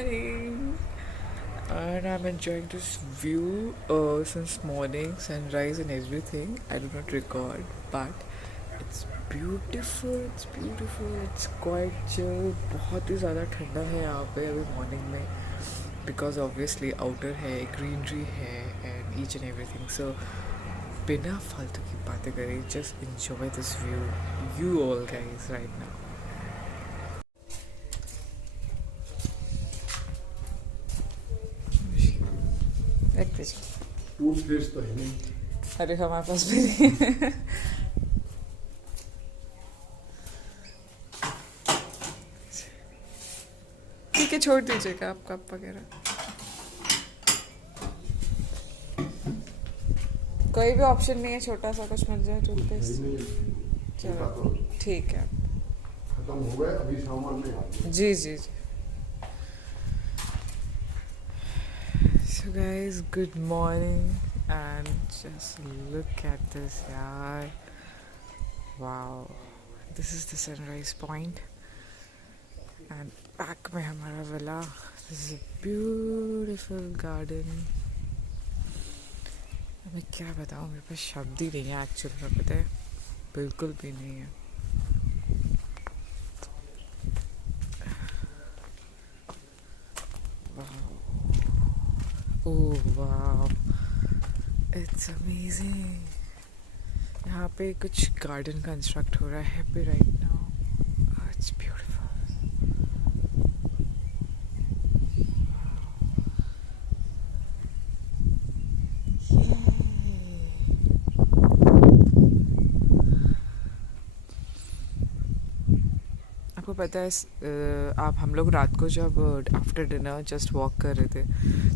morning, and I'm enjoying this view since morning, sunrise and everything. I do not record, but it's beautiful. It's beautiful. It's quite chill. बहुत ही ज़्यादा ठंडा है यहाँ पे अभी morning में, because obviously outer है, greenery है, and each and everything. So बिना फालतू की बातें करें, just enjoy this view. You all guys right now. रख दीजिए। टूथपेस्ट तो है नहीं। अरे हमारे पास भी नहीं है। ठीक है, छोड़ दीजिएगा आप कप वगैरह। कोई भी ऑप्शन नहीं है, छोटा सा कुछ मिल जाए टूथपेस्ट। चलो ठीक है, खत्म हो गए अभी सामान में आ गए। जी जी जी। So guys, good morning and just look at this yaar. Wow, this is the sunrise point and back में हमारा villa. This is a beautiful garden. मैं क्या बताऊँ, मेरे पास शब्द ही नहीं है एक्चुअली में, पता है बिल्कुल भी नहीं है। Oh wow, it's amazing. यहाँ पे कुछ गार्डन कंस्ट्रक्ट हो रहा है पे राइट नाउ। It's beautiful. आपको पता है आप हम लोग रात को जब आफ्टर डिनर जस्ट वॉक कर रहे थे,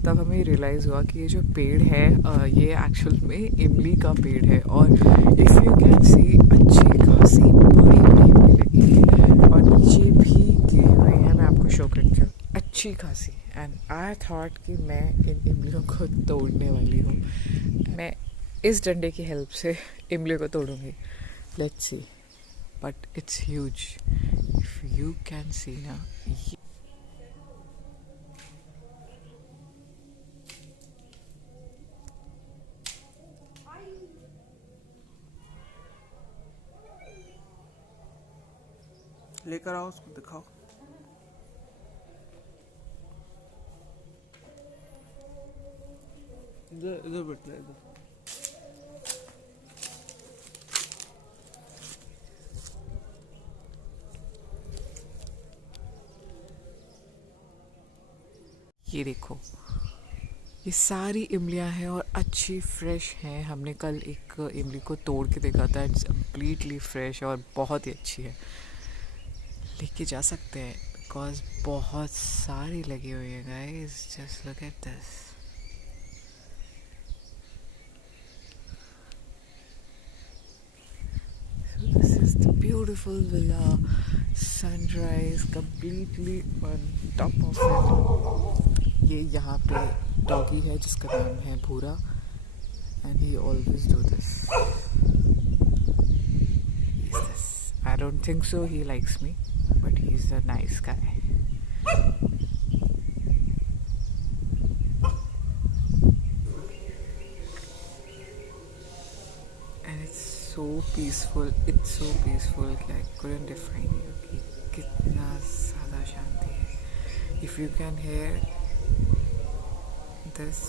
तब हमें रियलाइज़ हुआ कि ये जो पेड़ है ये एक्चुअल में इमली का पेड़ है। और इफ़ यू कैन सी अच्छी खासी बड़ी बड़ी इमली लगी है और नीचे भी गिरी हुई है। मैं आपको शो करती हूँ, अच्छी खासी। एंड आई थॉट कि मैं इन इमलियों को तोड़ने वाली हूँ। मैं इस डंडे की हेल्प से इमली को तोड़ूँगी। Let's see, but it's huge. If you can see now. लेकर आओ, उसको दिखाओ। इधर इधर बैठना, इधर। ये देखो, ये सारी इमलियाँ हैं और अच्छी फ्रेश हैं। हमने कल एक इमली को तोड़ के देखा था, इट्स कम्प्लीटली फ्रेश और बहुत ही अच्छी है। लेके जा सकते हैं बिकॉज बहुत सारी लगी हुई है guys. Just look at this. So this is the beautiful villa, sunrise completely on top of it. ये यहाँ पे डॉगी है जिसका नाम है भूरा, and he always do this. I don't think so he likes me, but he is a nice guy. And it's so peaceful, it's so peaceful कि I couldn't define you कि कितना ज़्यादा शांति है। If you can hear this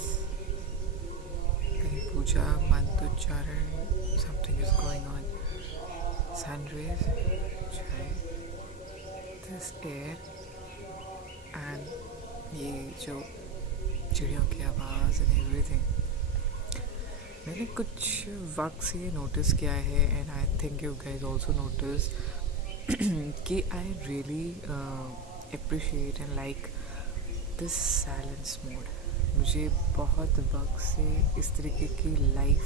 Kari Puja, Mantucharan, something is going on. Sun rays, chai, this air, and ये जो चिड़ियों की आवाज़ and everything. मैंने कुछ वक्त से ये नोटिस किया है, and I think you guys also notice कि I really appreciate and like this silence mode. मुझे बहुत वक्त से इस तरीके की लाइफ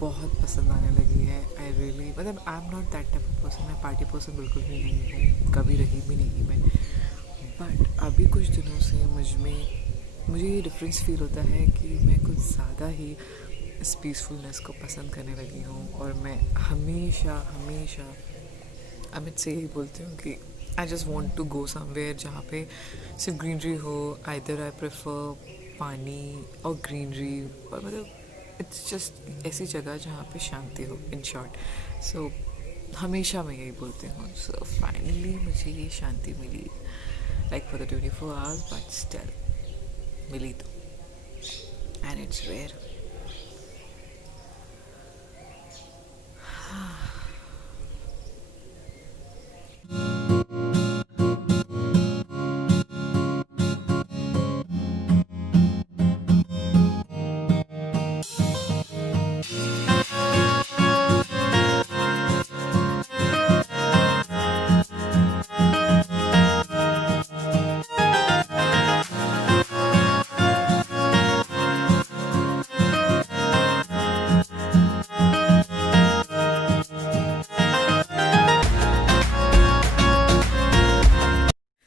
बहुत पसंद आने लगी है। आई रियली, मतलब I am not that type of person. मैं पार्टी पर्सन बिल्कुल भी नहीं हूँ, कभी रही भी नहीं मैं। बट अभी कुछ दिनों से मुझे ये डिफरेंस फील होता है कि मैं कुछ ज़्यादा ही इस पीसफुलनेस को पसंद करने लगी हूँ। और मैं हमेशा अमित से यही बोलती हूँ कि I just want to go somewhere जहाँ पे सिर्फ ग्रीनरी हो. आइदर आई प्रेफर पानी और ग्रीनरी, और मतलब इट्स जस्ट ऐसी जगह जहाँ पे शांति हो, इन शॉर्ट. सो हमेशा मैं यही बोलती हूँ. सो फाइनली मुझे ये शांति मिली, like for the 24 hours, but still मिली तो. And it's rare.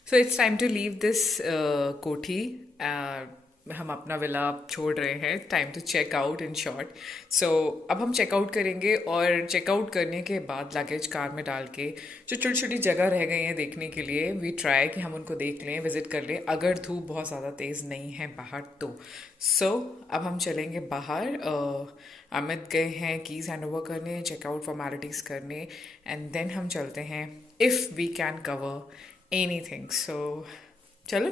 So it's time to leave this कोठी. हम अपना विला छोड़ रहे हैं. Time to check out, in short. So अब हम चेकआउट करेंगे, और चेकआउट करने के बाद लगेज कार में डाल के जो छोटी छोटी जगह रह गई हैं देखने के लिए, वी ट्राई कि हम उनको देख लें, विज़िट कर लें, अगर धूप बहुत ज़्यादा तेज़ नहीं है बाहर तो. सो अब हम चलेंगे बाहर. अमित गए हैं कीज़ हैंड ओवर करने, चेकआउट फॉर्मेलिटीज़ करने, एंड देन हम चलते हैं if we can cover anything. So चलो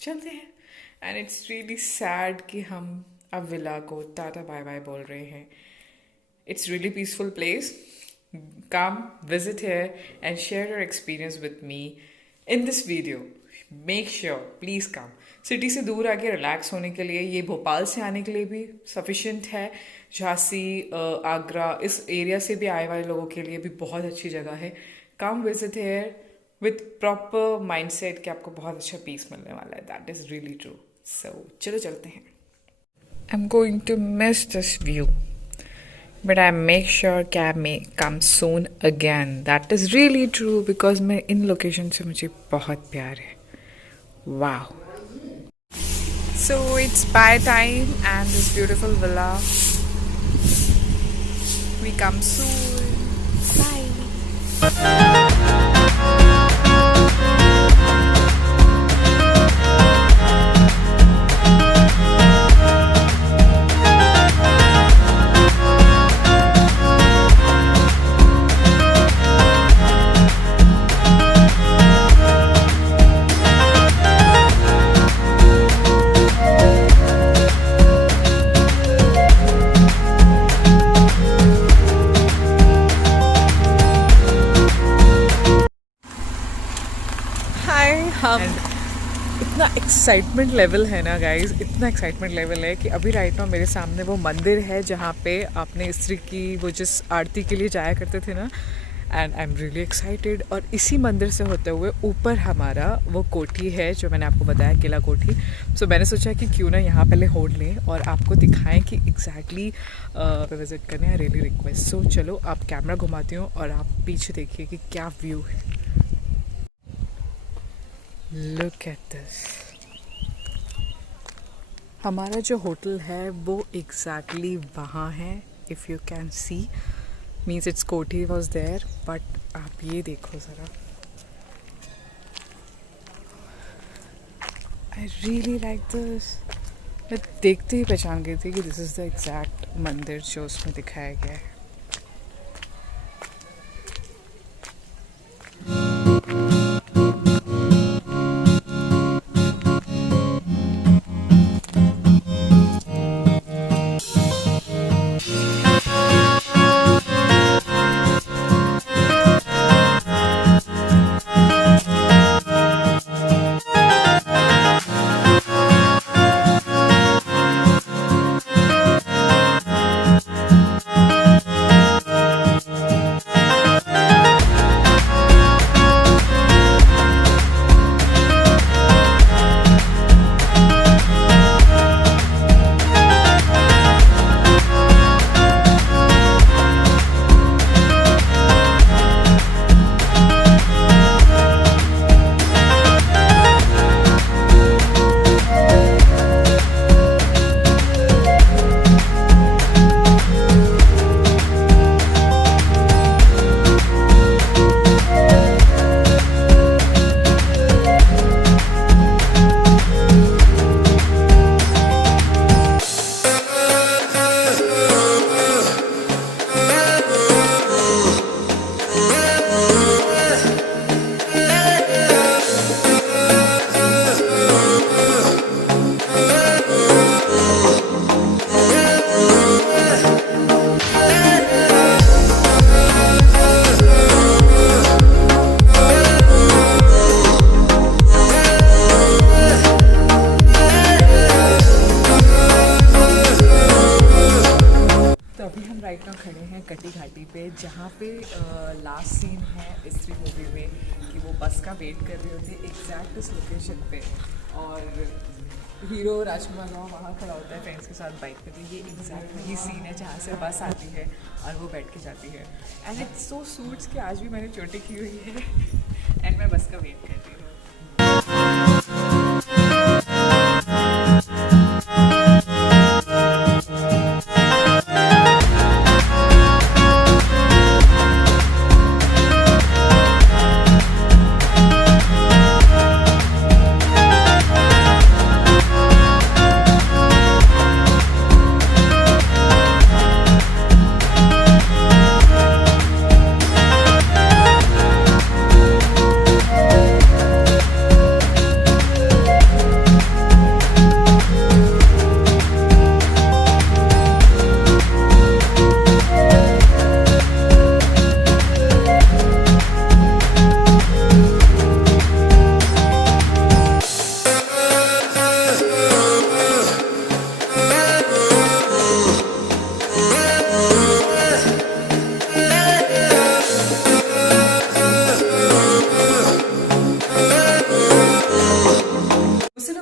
चलते हैं. एंड इट्स रियली सैड कि हम अब विला को टाटा बाय बाय बोल रहे हैं. It's really peaceful place. Come visit here and share your experience with me in this video. Make sure, please come. City से दूर आके रिलैक्स होने के लिए, ये भोपाल से आने के लिए भी सफिशेंट है. झांसी, आगरा, इस एरिया से भी आए वाले लोगों के लिए भी बहुत अच्छी जगह है. Come visit here with proper mind set कि आपको बहुत अच्छा पीस मिलने वाला है. That is really true. So चलो चलते हैं. I am going to miss this view, but I make sure कि I may come soon again. That is really true, because मैं इन लोकेशन से मुझे बहुत प्यार है. वाह. So it's bye time and this beautiful villa. We come soon. Bye. हम इतना एक्साइटमेंट लेवल है ना गाइज, इतना एक्साइटमेंट लेवल है कि अभी राइट नाउ मेरे सामने वो मंदिर है जहाँ पे आपने स्त्री की वो जिस आरती के लिए जाया करते थे ना. And I am really excited. और इसी मंदिर से होते हुए ऊपर हमारा वो कोठी है जो मैंने आपको बताया, किला कोठी. सो मैंने सोचा कि क्यों ना यहाँ पहले होल्ड लें और आपको दिखाएं कि एग्जैक्टली विज़िट करने. I really request. सो चलो आप कैमरा घुमाती हूँ और आप पीछे देखिए कि क्या व्यू है. Look at this. हमारा जो होटल है वो एग्जैक्टली वहाँ है. If you can see, means it's कोठी वॉज देयर. बट आप ये देखो ज़रा. I really like this. मैं देखते ही पहचान गई थी कि दिस इज़ द एग्जैक्ट मंदिर जो उसमें दिखाया गया है. छोटी घाटी पे, जहाँ पे लास्ट सीन है स्त्री मूवी में कि वो बस का वेट कर रही होती है एग्जैक्ट उस लोकेशन पे, और हीरो राजकुमार राव वहाँ खड़ा होता है फ्रेंड्स के साथ बाइक पे। तो ये एग्जैक्ट वही सीन है जहाँ से बस आती है और वो बैठ के जाती है, एंड इट्स सो सूट्स कि आज भी मैंने चोटी की हुई है एंड मैं बस का वेट कर रही हूँ।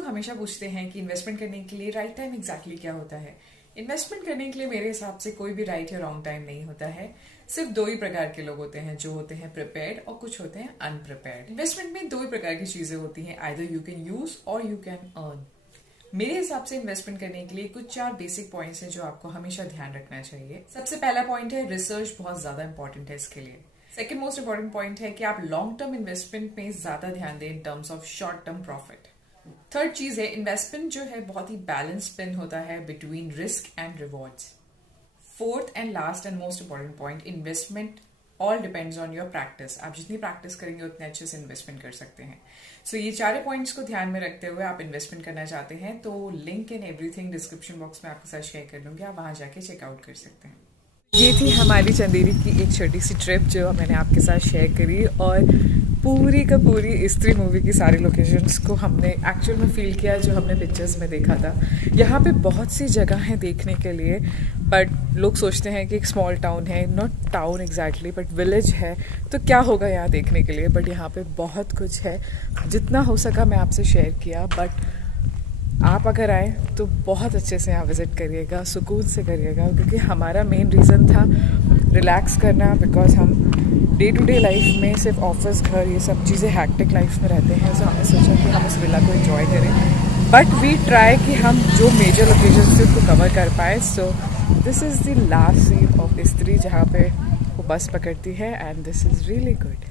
हमेशा पूछते हैं कि इन्वेस्टमेंट करने के लिए राइट टाइम एग्जैक्टली क्या होता है। इन्वेस्टमेंट करने के लिए मेरे हिसाब से कोई भी राइट या रॉन्ग टाइम नहीं होता है। सिर्फ दो ही प्रकार के लोग होते हैं, जो होते हैं प्रिपेयर्ड और कुछ होते हैं अनप्रिपेयर्ड। इन्वेस्टमेंट में दो ही प्रकार की चीजें होती हैं, आइदर यू कैन यूज और यू कैन अर्न। मेरे हिसाब से इन्वेस्टमेंट करने के लिए कुछ 4 बेसिक पॉइंट्स हैं जो आपको हमेशा ध्यान रखना चाहिए। सबसे पहला पॉइंट है रिसर्च, बहुत ज्यादा इंपॉर्टेंट है इसके लिए। सेकंड मोस्ट इंपॉर्टेंट पॉइंट है कि आप लॉन्ग टर्म इन्वेस्टमेंट में ज्यादा ध्यान दें in terms of short term profit. Third चीज है इन्वेस्टमेंट जो है बहुत ही बैलेंस स्पेंड होता है between risk and rewards. Fourth and last and most important point, investment all depends on your practice. आप जितनी प्रैक्टिस करेंगे उतने अच्छे से इन्वेस्टमेंट कर सकते हैं। सो ये 4 पॉइंट्स को ध्यान में रखते हुए आप इन्वेस्टमेंट करना चाहते हैं तो link in everything description box में आपके साथ शेयर कर दूंगी, आप वहां जाके चेकआउट कर सकते हैं। ये थी हमारी चंदेरी की एक छोटी सी ट्रिप जो मैंने आपके साथ शेयर करी, और पूरी का पूरी स्त्री मूवी की सारी लोकेशंस को हमने एक्चुअल में फील किया जो हमने पिक्चर्स में देखा था। यहाँ पे बहुत सी जगह हैं देखने के लिए, बट लोग सोचते हैं कि एक स्मॉल टाउन है, not town exactly but village है, तो क्या होगा यहाँ देखने के लिए। बट यहाँ पे बहुत कुछ है, जितना हो सका मैं आपसे शेयर किया। बट आप अगर आए तो बहुत अच्छे से यहाँ विज़िट करिएगा, सुकून से करिएगा, क्योंकि हमारा मेन रीज़न था रिलैक्स करना, बिकॉज हम डे टू डे लाइफ में सिर्फ ऑफिस, घर, ये सब चीज़ें हैक्टिक लाइफ में रहते हैं। सो हमने सोचा कि हम उस विला को एंजॉय करें, बट वी ट्राई कि हम जो मेजर लोकेशन से उसको कवर कर पाए। So this is the last scene of Stree जहाँ पे वो बस पकड़ती है, and this is really good.